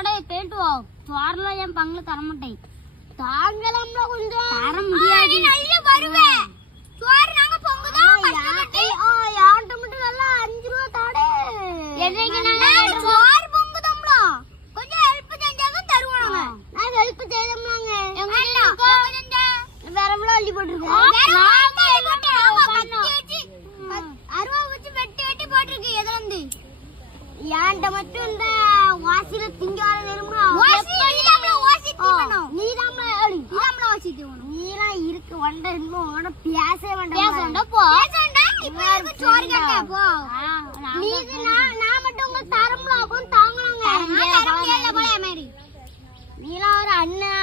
கடையை கேட்டுவோம். சோறுல என் பங்குல தர மாட்டேன். தாங்கலாம்ல கொஞ்சம். தர முடியாது. நல்ல வருவேன். சோறு நாங்க பொங்குதான் கஷ்டப்பட்டு. யான்ட்ட மட்டும் நல்லா 5 ரூபாய் தாடே. என்னைக்கு நல்லா சோறு பொங்குதம்ல. கொஞ்சம் ஹெல்ப் செஞ்சாதான் தருவாங்க. நான் ஹெல்ப் செய்தோம்லாங்க. எங்க வேறம்ல அள்ளி போட்டுருக்கேன். அருவா வச்சு வெட்டி வெட்டி போட்டுருக்கு. எதுல இருந்து யான்ட்ட மட்டும் இந்த வாசில திங்கார நெருமா நீலாம் இருக்கு வண்ட இன்னும் பேச வேண்டாம் நான் மட்டும் உங்க தரம்ல தாங்கலாங்க நீலாம் ஒரு அண்ணன்